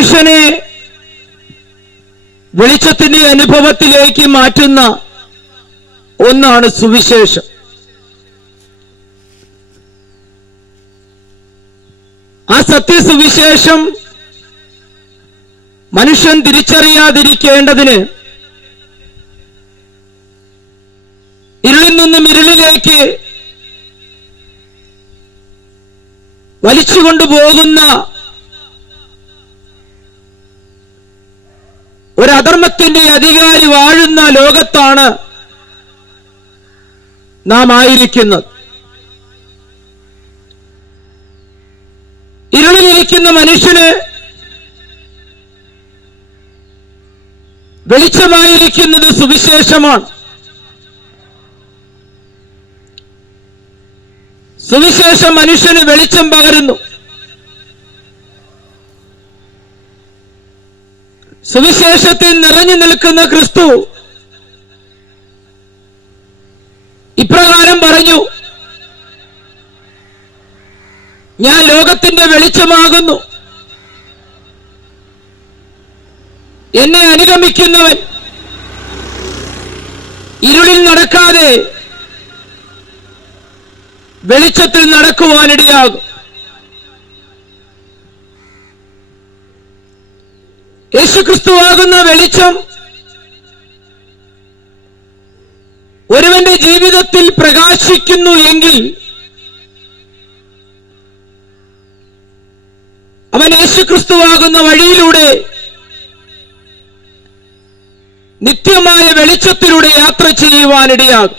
മനുഷ്യനെ വെളിച്ചത്തിന്റെ അനുഭവത്തിലേക്ക് മാറ്റുന്ന ഒന്നാണ് സുവിശേഷം. ആ സത്യസുവിശേഷം മനുഷ്യൻ തിരിച്ചറിയാതിരിക്കേണ്ടതിന് ഇരുളിൽ നിന്നും ഇരുളിലേക്ക് വലിച്ചുകൊണ്ടുപോകുന്ന ഒരു അധർമ്മത്തിന്റെ അധികാരി വാഴുന്ന ലോകത്താണ് നാം ആയിരിക്കുന്നത്. ഇരുളിലിരിക്കുന്ന മനുഷ്യന് വെളിച്ചമായിരിക്കുന്നത് സുവിശേഷമാണ്. സുവിശേഷം മനുഷ്യന് വെളിച്ചം പകരുന്നു. സുവിശേഷത്തിൽ നിറഞ്ഞു നിൽക്കുന്ന ക്രിസ്തു ഇപ്രകാരം പറഞ്ഞു ഞാൻ ലോകത്തിന്റെ വെളിച്ചമാകുന്നു. എന്നെ അനുഗമിക്കുന്നവൻ ഇരുളിൽ നടക്കാതെ വെളിച്ചത്തിൽ നടക്കുവാനിടയാകും. യേശുക്രിസ്തുവാകുന്ന വെളിച്ചം ഒരുവന്റെ ജീവിതത്തിൽ പ്രകാശിക്കുന്നു എങ്കിൽ അവൻ യേശുക്രിസ്തുവാകുന്ന വഴിയിലൂടെ നിത്യമായ വെളിച്ചത്തിലൂടെ യാത്ര ചെയ്യുവാനിടയാകും.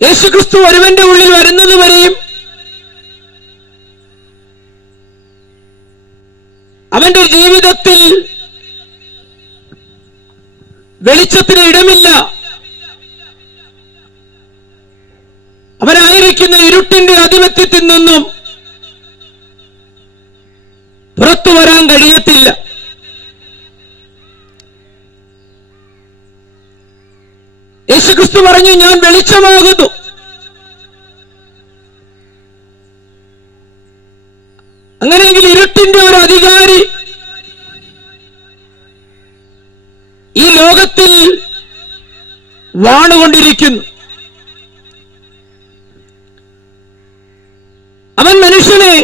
യേശുക്രിസ്തു ഒരുവന്റെ ഉള്ളിൽ വരുന്നത് അവന്റെ ജീവിതത്തിൽ വെളിച്ചത്തിന് ഇടമില്ല. അവരായിരിക്കുന്ന ഇരുട്ടിന്റെ ആധിപത്യത്തിൽ നിന്നും പുറത്തു വരാൻ കഴിയത്തില്ല. യേശുക്രിസ്തു പറഞ്ഞു ഞാൻ വെളിച്ചമാകുന്നു. അങ്ങനെയെങ്കിൽ ഇരുട്ടിന്റെ ഒരു അധികാരി ഈ ലോകത്തിൽ വാണുകൊണ്ടിരിക്കുന്നു. അവൻ മനുഷ്യനെ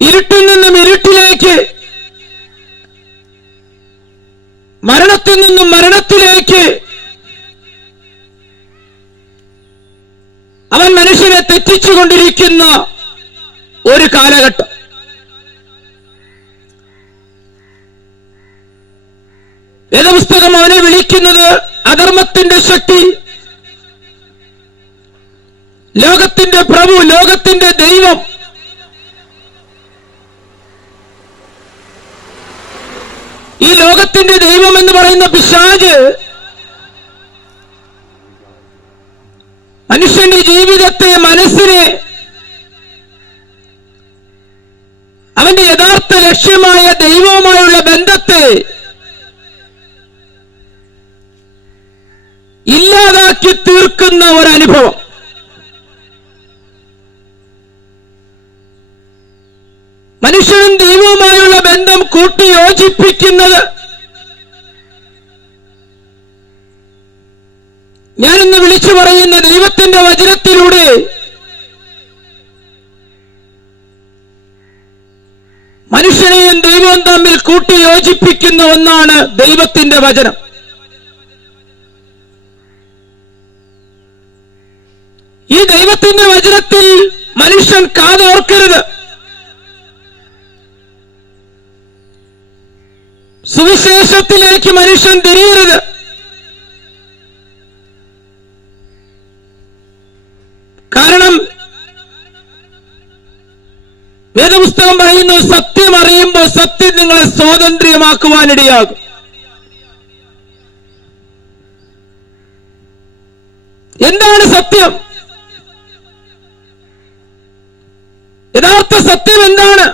ഇരുട്ടിൽ നിന്നും ഇരുട്ടിലേക്ക് മരണത്തിൽ നിന്നും മരണത്തിലേക്ക് അവൻ മനുഷ്യനെ തെറ്റിച്ചുകൊണ്ടിരിക്കുന്ന ഒരു കാലഘട്ടം. വേദപുസ്തകം അവനെ വിളിക്കുന്നത് അധർമ്മത്തിന്റെ ശക്തി. ലോകത്തിന്റെ പ്രഭു ലോകത്തിന്റെ ദൈവം. ഈ ലോകത്തിന്റെ ദൈവം എന്ന് പറയുന്ന പിശാജ് മനുഷ്യന്റെ ജീവിതത്തെ മനസ്സിനെ അവന്റെ യഥാർത്ഥ ലക്ഷ്യമായ ദൈവവുമായുള്ള ബന്ധത്തെ ഇല്ലാതാക്കി തീർക്കുന്ന ഒരു അനുഭവം മനുഷ്യനും ദൈവവുമായുള്ള ബന്ധം കൂട്ടി ഞാനിന്ന് വിളിച്ചു പറയുന്ന ദൈവത്തിന്റെ വചനത്തിലൂടെ മനുഷ്യനെയും ദൈവവും തമ്മിൽ കൂട്ടി യോജിപ്പിക്കുന്ന ഒന്നാണ് ദൈവത്തിന്റെ വചനം. ഈ ദൈവത്തിന്റെ വചനത്തിൽ മനുഷ്യൻ കാതോർക്കരുത്. സുവിശേഷത്തിലേക്ക് മനുഷ്യൻ തിരിയരുത്. വേദപുസ്തകം പറയുന്നു സത്യം അറിയുമ്പോൾ സത്യം നിങ്ങളെ സ്വാതന്ത്ര്യമാക്കുവാനിടയാകും. എന്താണ് സത്യം? യഥാർത്ഥ സത്യം എന്താണ്?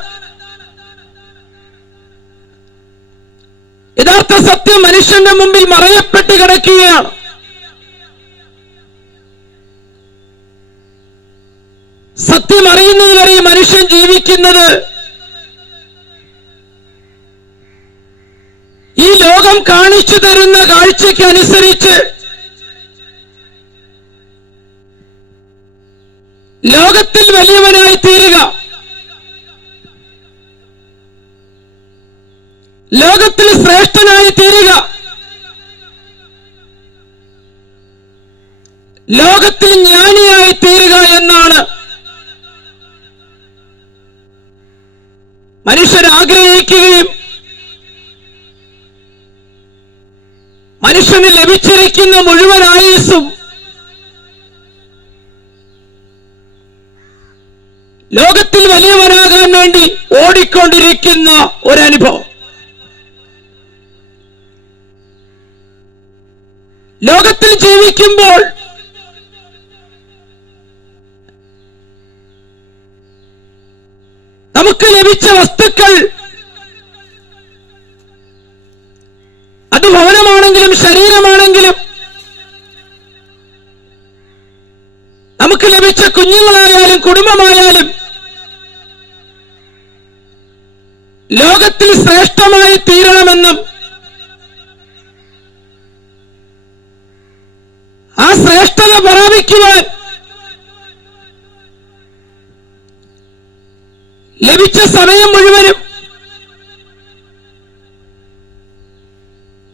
യഥാർത്ഥ സത്യം മനുഷ്യന്റെ മുമ്പിൽ മറയപ്പെട്ട് കിടക്കുകയാണ്. സത്യം അറിയുന്നതുവരെ ഈ മനുഷ്യൻ ജീവിക്കുന്നത് ഈ ലോകം കാണിച്ചു തരുന്ന കാഴ്ചയ്ക്ക് അനുസരിച്ച് ലോകത്തിൽ വലിയവനായി തീരുക. ലോകത്തിൽ ശ്രേഷ്ഠനായി തീരുക. ലോകത്തിൽ ജ്ഞാനിയായി തീരുക എന്നാണ് മനുഷ്യർ ആഗ്രഹിക്കുകയും മനുഷ്യന് ലഭിച്ചിരിക്കുന്ന മുഴുവൻ ആയുസ്സും ലോകത്തിൽ വലിയവനാകാൻ വേണ്ടി ഓടിക്കൊണ്ടിരിക്കുന്ന ഒരനുഭവം. ലോകത്തിൽ ജീവിക്കുമ്പോൾ നമുക്ക് ലഭിച്ച വസ്തുക്കൾ. അത് ഭവനമാണെങ്കിലും ശരീരമാണെങ്കിലും നമുക്ക് ലഭിച്ച കുഞ്ഞുങ്ങളായാലും കുടുംബമായാലും ലോകത്തിൽ ശ്രേഷ്ഠമായി തീരണമെന്നും ആ ശ്രേഷ്ഠത പ്രാപിക്കുവാൻ ലഭിച്ച സമയം മുഴുവനും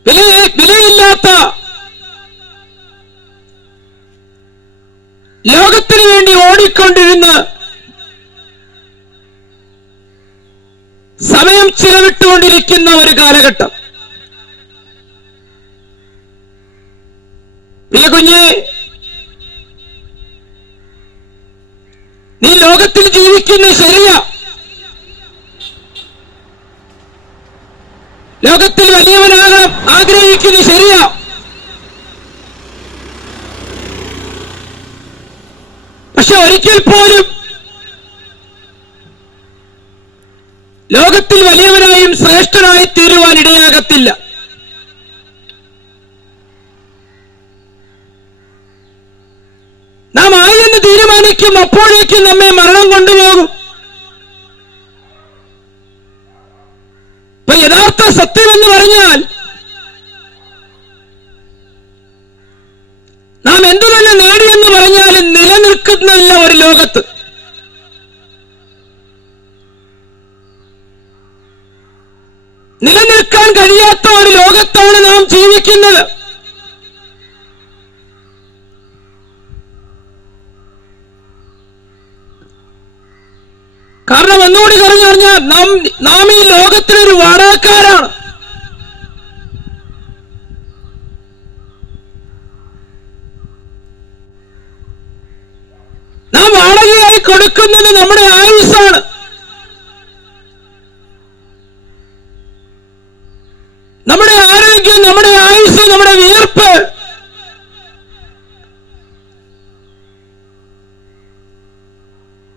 വില വിലയില്ലാത്ത ലോകത്തിന് വേണ്ടി ഓടിക്കൊണ്ടിരുന്ന് സമയം ചിലവിട്ടുകൊണ്ടിരിക്കുന്ന ഒരു കാലഘട്ടം. പ്രിയ കുഞ്ഞെ നീ ലോകത്തിൽ ജീവിക്കുന്നത് ശരിയാ. ലോകത്തിൽ വലിയവനാകാൻ ആഗ്രഹിക്കുന്നു ശരിയാ. പക്ഷെ ഒരിക്കൽ പോലും ലോകത്തിൽ വലിയവനായും ശ്രേഷ്ഠനായി തീരുവാൻ ഇടയാകത്തില്ല. നാം ആയെന്ന് തീരുമാനിക്കും അപ്പോഴേക്കും നമ്മെ മരണം കൊണ്ടുപോകും. യഥാർത്ഥ സത്യം എന്ന് പറഞ്ഞാൽ നാം എന്തു തന്നെ നേടിയെന്ന് പറഞ്ഞാലും നിലനിൽക്കുന്നില്ല ഒരു ലോകത്ത്. നിലനിൽക്കാൻ കഴിയാത്ത ഒരു ലോകത്താണ് നാം ജീവിക്കുന്നത്. കാരണം ഒന്നുകൂടി പറഞ്ഞാൽ നാം നാം ഈ ലോകത്തിലൊരു വാടകക്കാരാണ്. നാം വാടകയായി കൊടുക്കുന്നത് നമ്മുടെ ആയുസ്സാണ്. നമ്മുടെ ആരോഗ്യം നമ്മുടെ ആയുസ് നമ്മുടെ വിയർപ്പ്.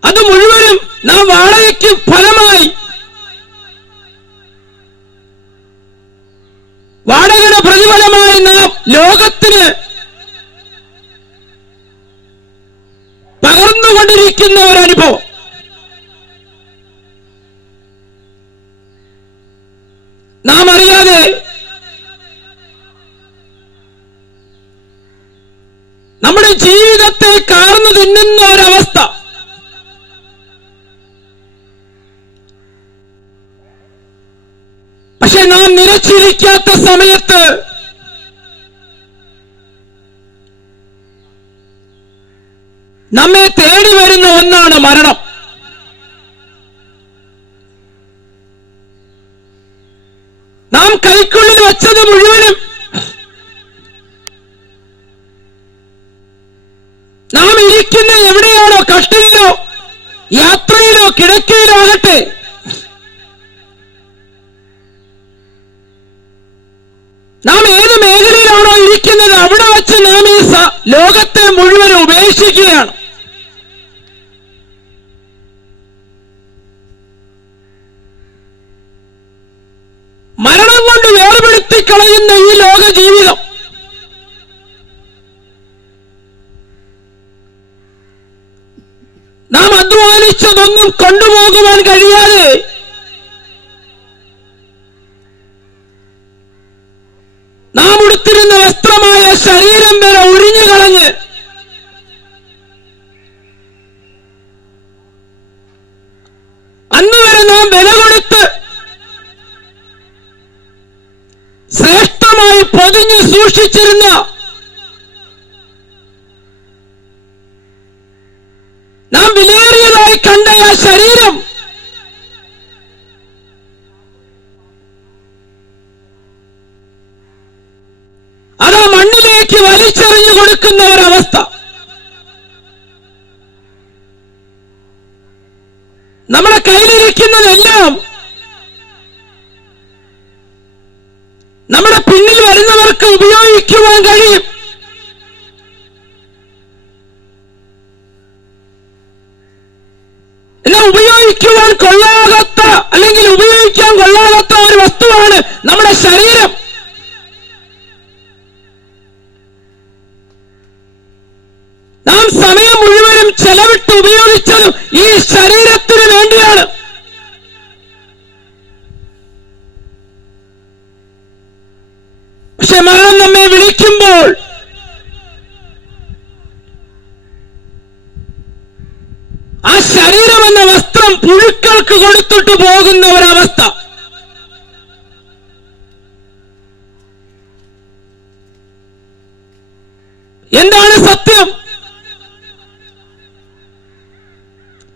അത് മുഴുവനും നാം വാടകയ്ക്ക് ലോകത്തിന് പകർന്നുകൊണ്ടിരിക്കുന്ന ഒരു അനുഭവം. നാം അറിയാതെ നമ്മുടെ ജീവിതത്തെ കാർന്നു തിന്നുന്ന ഒരവസ്ഥ. പക്ഷെ നാം നിരച്ചിരിക്കാത്ത സമയത്ത് നമ്മെ തേടി വരുന്ന ഒന്നാണ് മരണം. നാം കൈക്കുള്ളിൽ വച്ചത് മുഴുവനും നാം ഇരിക്കുന്ന എവിടെയാണോ കട്ടിലിലോ യാത്രയിലോ കിടക്കയിലോ ആകട്ടെ നാം ഏത് മേഖലയിലാണോ ഇരിക്കുന്നത് അവിടെ വച്ച് നാം ഈ ലോകത്തെ മുഴുവനും ഉപേക്ഷിക്കുകയാണ് മരണം കൊണ്ട് വേർപെടുത്തി കളയുന്ന ഈ ലോക ജീവിതം നാം അധ്വാനിച്ചതൊന്നും കൊണ്ടുപോകുവാൻ കഴിയാതെ നാം ഉടുത്തിരുന്ന വസ്ത്രമായ ശരീരം വരെ ഒഴിഞ്ഞു കളഞ്ഞ് അന്ന് വരെ നാം വില കൊടുത്ത് ശ്രേഷ്ഠമായി പൊതിഞ്ഞു സൂക്ഷിച്ചിരുന്ന നാം വിലയേറിയതായി കണ്ട ആ ശരീരം അത് ആ മണ്ണിലേക്ക് വലിച്ചെറിഞ്ഞു കൊടുക്കുന്ന ഒരവസ്ഥ നമ്മുടെ കയ്യിലിരിക്കുന്നതെല്ലാം നമ്മുടെ പിന്നിൽ വരുന്നവർക്ക് ഉപയോഗിക്കുവാൻ കഴിയും. എന്നാൽ ഉപയോഗിക്കുവാൻ കൊള്ളാകാത്ത അല്ലെങ്കിൽ ഉപയോഗിക്കാൻ കൊള്ളാകാത്ത ഒരു വസ്തുവാണ് നമ്മുടെ ശരീരം. നാം സമയം മുഴുവനും ചെലവിട്ട് ഉപയോഗിച്ചതും ഈ ശരീരത്തിന് വേണ്ടിയാണ്. പക്ഷെ മരണം നമ്മെ വിളിക്കുമ്പോൾ ആ ശരീരം എന്ന വസ്ത്രം പുഴുക്കൾക്ക് കൊടുത്തിട്ട് പോകുന്ന ഒരവസ്ഥ എന്താണ് സത്യം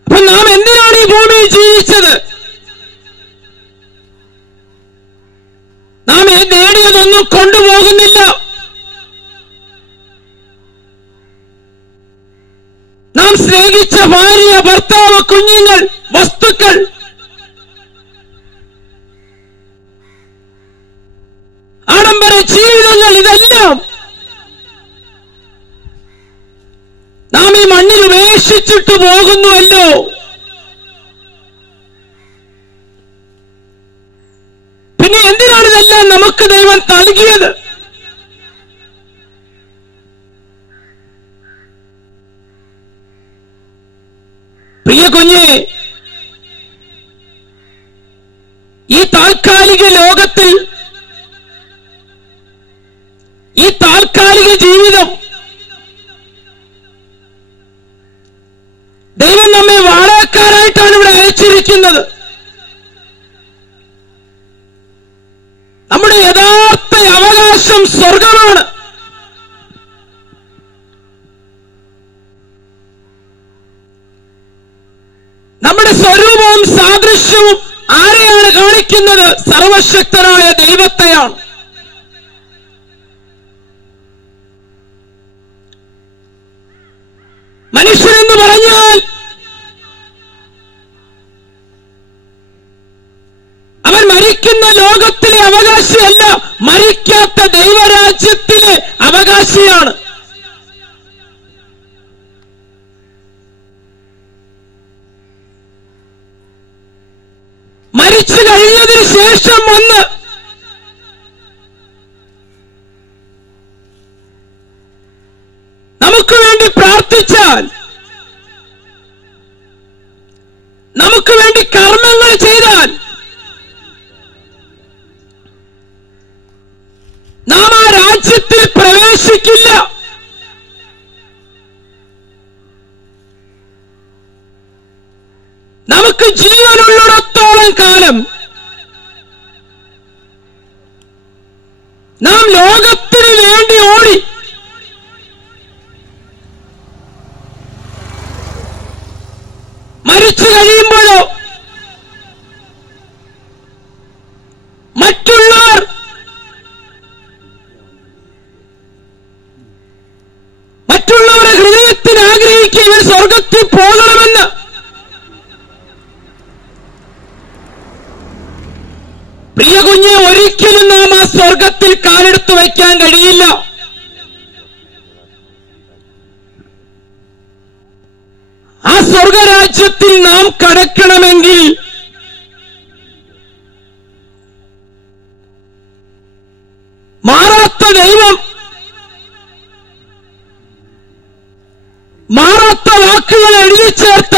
അപ്പൊ നാം എന്തിനാണ് ഈ ഭൂമിയിൽ ജീവിച്ചത് നാം ഈ നേടിയതൊന്നും കൊണ്ടുപോകുന്നില്ല. നാം സ്നേഹിച്ച ഭാര്യ ഭർത്താവ് കുഞ്ഞുങ്ങൾ വസ്തുക്കൾ. ആഡംബര ജീവിതങ്ങൾ ഇതെല്ലാം നാം ഈ മണ്ണിൽ ഉപേക്ഷിച്ചിട്ട് പോകുന്നുവല്ലോ. പിന്നെ എന്തിനാണ് ഇതെല്ലാം നമുക്ക് ദൈവം നൽകിയത്? പ്രിയ കുഞ്ഞെ ഈ താൽക്കാലിക ലോകത്തിൽ ഈ താൽക്കാലിക ജീവിതം ദൈവം നമ്മെ വാടകക്കാരായിട്ടാണ് ഇവിടെ അയച്ചിരിക്കുന്നത്. നമ്മുടെ യഥാർത്ഥ അവകാശം സ്വർഗമാണ്. നമ്മുടെ സ്വരൂപവും സാദൃശ്യവും ആരെയാണ് കാണിക്കുന്നത്? സർവശക്തനായ ദൈവത്തെയാണ് മനുഷ്യരെന്ന് പറഞ്ഞാൽ അവൻ മരിക്കുന്ന ലോകത്തിലെ അവകാശിയല്ല. മരിക്കാത്ത ദൈവരാജ്യത്തിലെ അവകാശിയാണ്. മരിച്ചു കഴിഞ്ഞതിന് ശേഷം വന്ന് നമുക്ക് വേണ്ടി പ്രാർത്ഥിച്ചാൽ നമുക്ക് പ്രവേശിക്കില്ല നമുക്ക് ജീവനുള്ളിടത്തോളം കാലം നാം ലോകത്തിന് വേണ്ടി ഓടി കുഞ്ഞെ ഒരിക്കലും നാം ആ സ്വർഗത്തിൽ കാലെടുത്ത് വയ്ക്കാൻ കഴിയില്ല. ആ സ്വർഗരാജ്യത്തിൽ നാം കടക്കണമെങ്കിൽ മാറാത്ത ദൈവം മാറാത്ത വാക്കുകൾ എഴുതി ചേർത്ത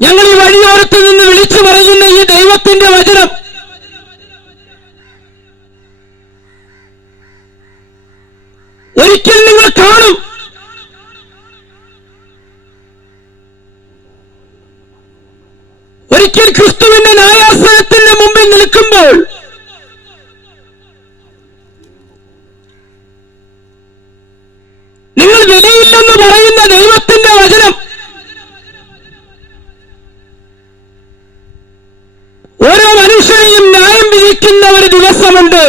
ഞങ്ങൾ ഈ വഴിയോരത്ത് നിന്ന് വിളിച്ചു പറയുന്ന ഈ ദൈവത്തിന്റെ വചനം ഒരിക്കൽ നിങ്ങൾ കാണും ഒരിക്കൽ ക്രിസ്തുവിന്റെ ന്യായാസനത്തിന്റെ മുമ്പിൽ നിൽക്കുമ്പോൾ നിങ്ങൾ വിലയില്ലെന്ന് പറയുന്ന ദൈവത്തിന്റെ വചനം ഓരോ മനുഷ്യനെയും ന്യായം വിധിക്കുന്ന ഒരു ദിവസമുണ്ട്.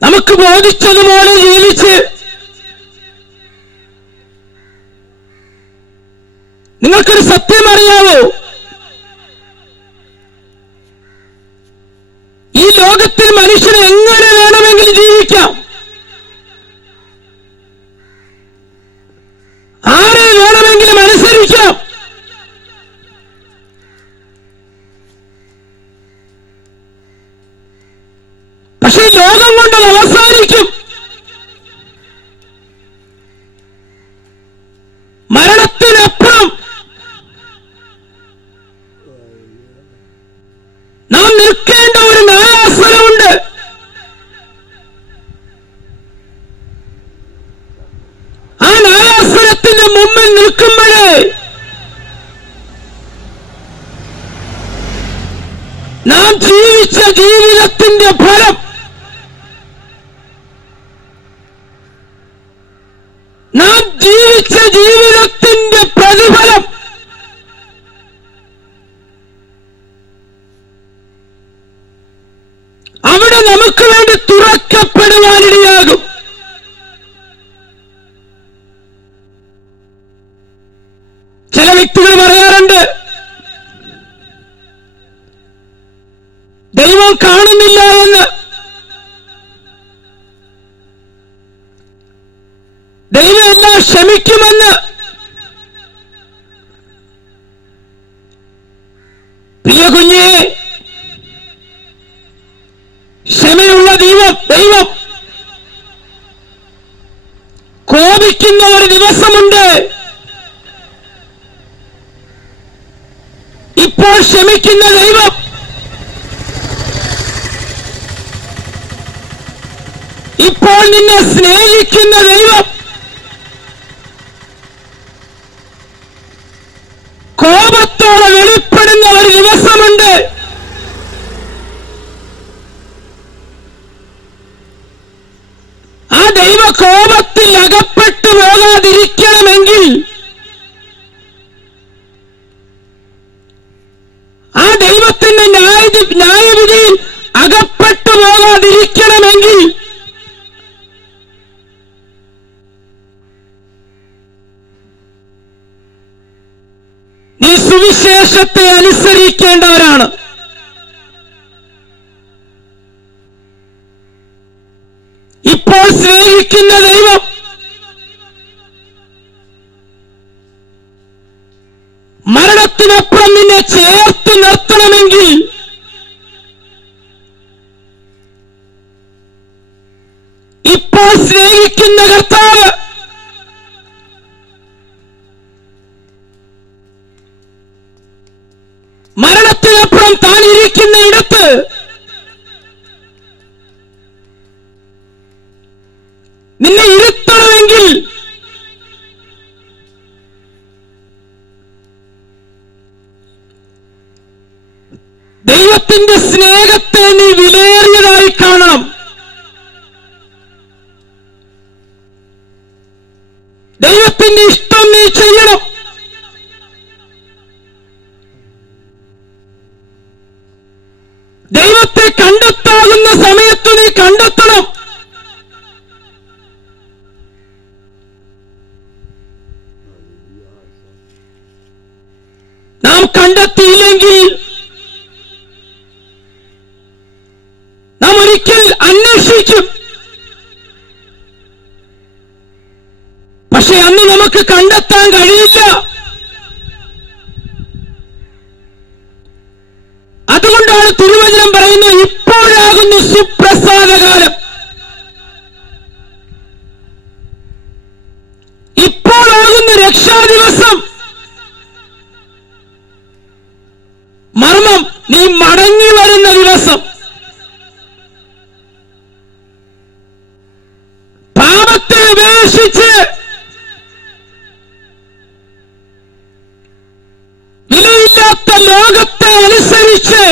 നമുക്ക് ബോധിച്ചതുപോലെ ജീവിച്ച് നിങ്ങൾക്കൊരു സത്യം അറിയാവോ? ഈ ലോകത്തിൽ മനുഷ്യന് എങ്ങനെ വേണമെങ്കിലും ജീവിക്കാം? ആരെ വേണമെങ്കിലും അനുസരിക്കാം? പക്ഷെ ലോകം കൊണ്ടത് അത് അവസാനിക്കും മരണത്തിനപ്പുറം നാം നിൽക്കേണ്ട ഒരു ന്യായാസനമുണ്ട് ആ ന്യായാസനത്തിന്റെ മുമ്പിൽ നിൽക്കുമ്പോഴേ നാം ജീവിച്ച ജീവിതത്തിന്റെ ഫലം നാം ജീവിച്ച ജീവിതത്തിന്റെ പ്രതിഫലം അവിടെ നമുക്ക് വേണ്ടി തുറക്കപ്പെടുവാനിടയാകും. ചില വ്യക്തികൾ പറയാറുണ്ട് ദൈവം കാണുന്നില്ല എന്ന്. ദൈവം എല്ലാം ക്ഷമിക്കുമെന്ന് പ്രിയ കുഞ്ഞെ ക്ഷമയുള്ള ദൈവം ദൈവം കോപിക്കുന്ന ഒരു ദിവസമുണ്ട് ഇപ്പോൾ ക്ഷമിക്കുന്ന ദൈവം. ഇപ്പോൾ നിന്നെ സ്നേഹിക്കുന്ന ദൈവം. കോപത്തോടെ വെളിപ്പെടുന്ന ഒരു ദിവസമുണ്ട് ആ ദൈവ കോപത്തിൽ അകപ്പെട്ടു പോകാതിരിക്കണമെങ്കിൽ ആ ദൈവത്തിന്റെ ന്യായ ന്യായവിധിയിൽ അകപ്പെട്ടു പോകാതിരിക്കണമെങ്കിൽ നീ സുവിശേഷത്തെ അനുസരിക്കേണ്ടവരാണ് ഇപ്പോൾ സ്നേഹിക്കുന്ന ദൈവം. മരണത്തിനപ്പുറം നിന്നെ ചേർത്ത് നിർത്തണമെങ്കിൽ ഇപ്പോൾ സ്നേഹിക്കുന്ന കർത്താവ് മരണത്തിനപ്പുറം താൻ ഇടത്ത് നിന്നെ ഇരുത്തണമെങ്കിൽ ദൈവത്തിന്റെ സ്നേഹത്തെ നീ വിലയേറിയതായി കാണണം ദൈവത്തിന്റെ ഇഷ്ടം നീ ചെയ്യണം ദൈവത്തെ കണ്ടെത്താകുന്ന സമയത്ത് നീ കണ്ടെത്തണം നാം കണ്ടെത്തിയില്ലെങ്കിൽ നാം ഒരിക്കൽ അന്വേഷിക്കും. പക്ഷെ അന്ന് നമുക്ക് കണ്ടെത്താൻ കഴിയില്ല. അതുകൊണ്ടാണ് തിരുവചനം പറയുന്നത് ലോകത്തെ അനുസരിച്ച്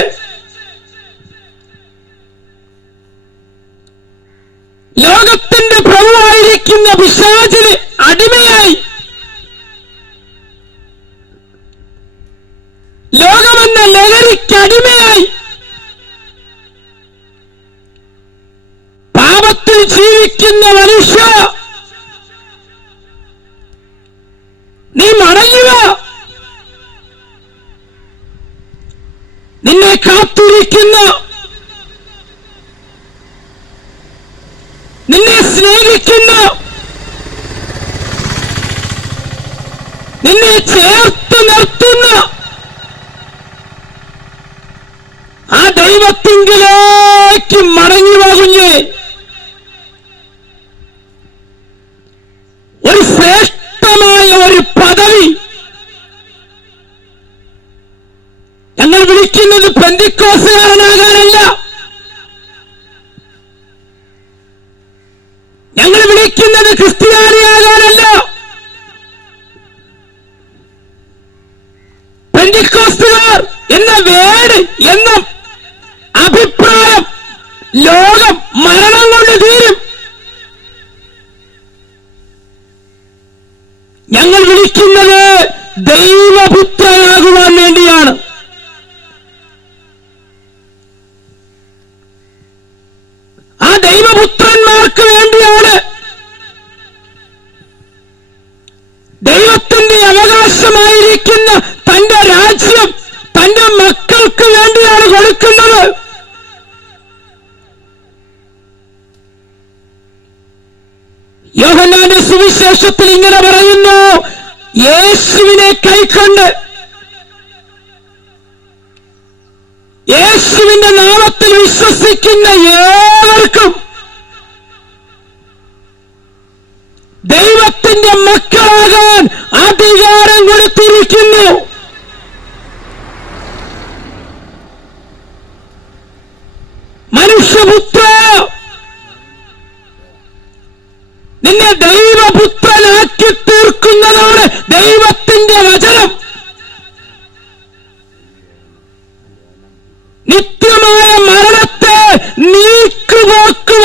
ലോകത്തിന്റെ പ്രഭുവായിരിക്കുന്ന പിശാചിന് അടിമയായി ലോകമെന്ന ലഹരിക്ക് അടിമയായി പാപത്തിൽ ജീവിക്കുന്ന മനുഷ്യ നീ മടങ്ങുക നിന്നെ കാത്തിരിക്കുന്ന നിന്നെ സ്നേഹിക്കുന്ന നിന്നെ ചേർത്ത് നിർത്തുന്ന. ആ ദൈവത്തിങ്കിലേക്ക് മടങ്ങി പോകുഞ്ഞേ ഒരു ശ്രേഷ്ഠമായ ഒരു പദവി. ഞങ്ങൾ വിളിക്കുന്നത് പെന്തിക്കോസുകാരനാകാനല്ല ഞങ്ങൾ വിളിക്കുന്നത് ക്രിസ്ത്യാനിയാകാനല്ല പെന്തിക്കോസ്തുകാർ എന്ന വേട് എന്ന അഭിപ്രായം ലോകം മരണം കൊണ്ട് തീരും ഞങ്ങൾ വിളിക്കുന്നത് ദൈവപുത്രനാകുവാൻ വേണ്ടിയാണ് ആ ദൈവപുത്രന്മാർക്ക് വേണ്ടിയാണ് ദൈവത്തിന്റെ അവകാശമായിരിക്കുന്ന തന്റെ രാജ്യം തന്റെ മക്കൾക്ക് വേണ്ടിയാണ് കൊടുക്കുന്നത് യോഹന്നാന്റെ സുവിശേഷത്തിൽ ഇങ്ങനെ പറയുന്നു യേശുവിനെ കൈക്കൊണ്ട് യേശുവിന്റെ നാമത്തിൽ വിശ്വസിക്കുന്ന ഏവർക്കും ദൈവത്തിന്റെ മക്കളാകാൻ അധികാരം കൊടുത്തിരിക്കുന്നു. നീക്കുപോക്ക്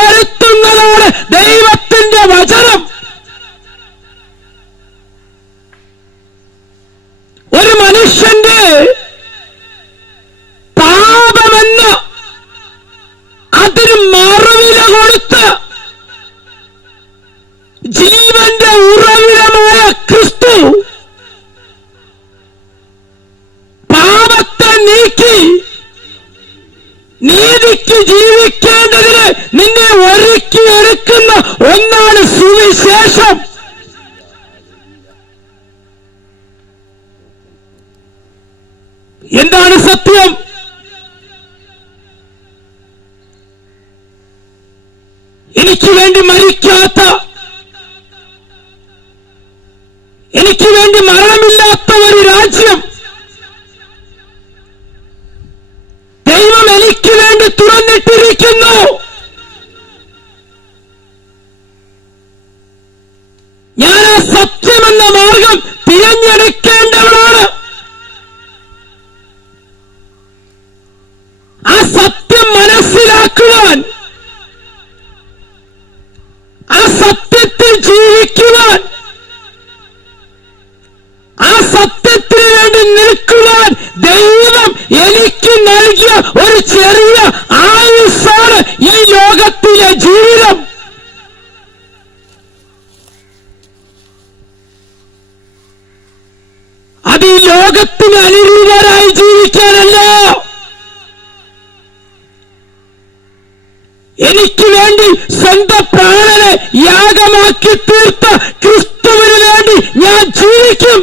എനിക്ക് വേണ്ടി സ്വന്തം പ്രാണനെ യാഗമാക്കി തീർത്ത ക്രിസ്തുവിന് വേണ്ടി ഞാൻ ജീവിക്കും.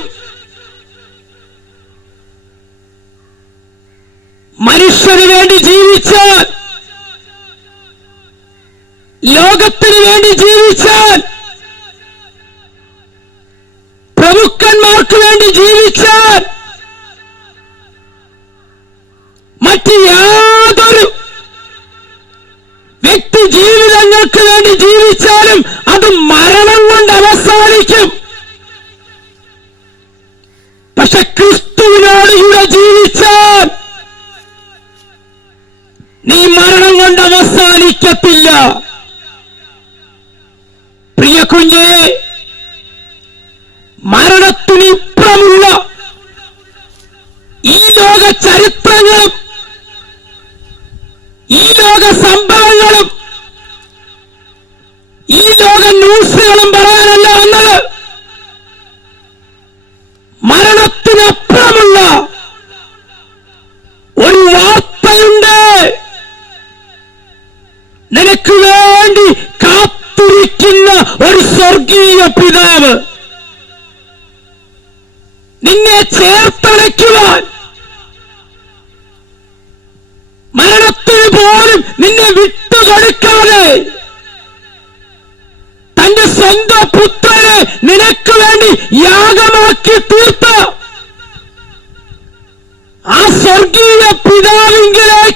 മനുഷ്യന് വേണ്ടി ജീവിച്ചാൽ ലോകത്തിന് വേണ്ടി ജീവിച്ചാൽ പ്രമുഖന്മാർക്ക് വേണ്ടി ജീവിച്ചാൽ മറ്റ് യാതൊരു വേണ്ടി ജീവിച്ചാലും അത് മരണം കൊണ്ട് അവസാനിക്കും. പക്ഷെ ക്രിസ്തുവിനോട് കൂടെ ജീവിച്ചാൽ നീ മരണം കൊണ്ട് അവസാനിക്കത്തില്ല. പ്രിയ കുഞ്ഞെ മരണത്തിനിപ്പുറമുള്ള ഈ ലോക ചരിത്രങ്ങളും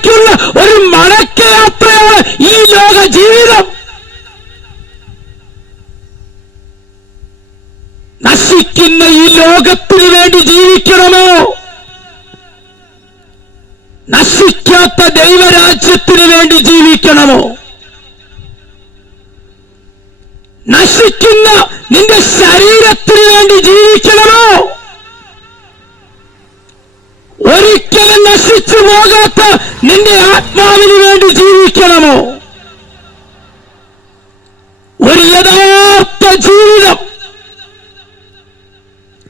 പിതാവിങ്കിലേക്കുള്ള ഒരു മടക്ക യാത്രയാണ് ഈ ലോക ജീവിതം. നശിക്കുന്ന ഈ ലോകത്തിന് വേണ്ടി ജീവിക്കണമോ? നശിക്കാത്ത ദൈവരാജ്യത്തിന് വേണ്ടി ജീവിക്കണമോ? നശിക്കുന്ന നിന്റെ ശരീരത്തിന് വേണ്ടി ജീവിക്കണമോ ഒരിക്കലും നശിച്ചു പോകാത്ത നിന്റെ ആത്മാവിന് വേണ്ടി ജീവിക്കണമോ? ഒരു യഥാർത്ഥ ജീവിതം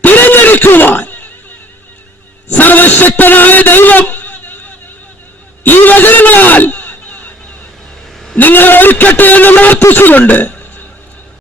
തിരഞ്ഞെടുക്കുവാൻ സർവശക്തനായ ദൈവം ഈ വചനങ്ങളാൽ നിങ്ങളെ ഒരുക്കട്ടെ എന്ന് പ്രാർത്ഥിച്ചുകൊണ്ട്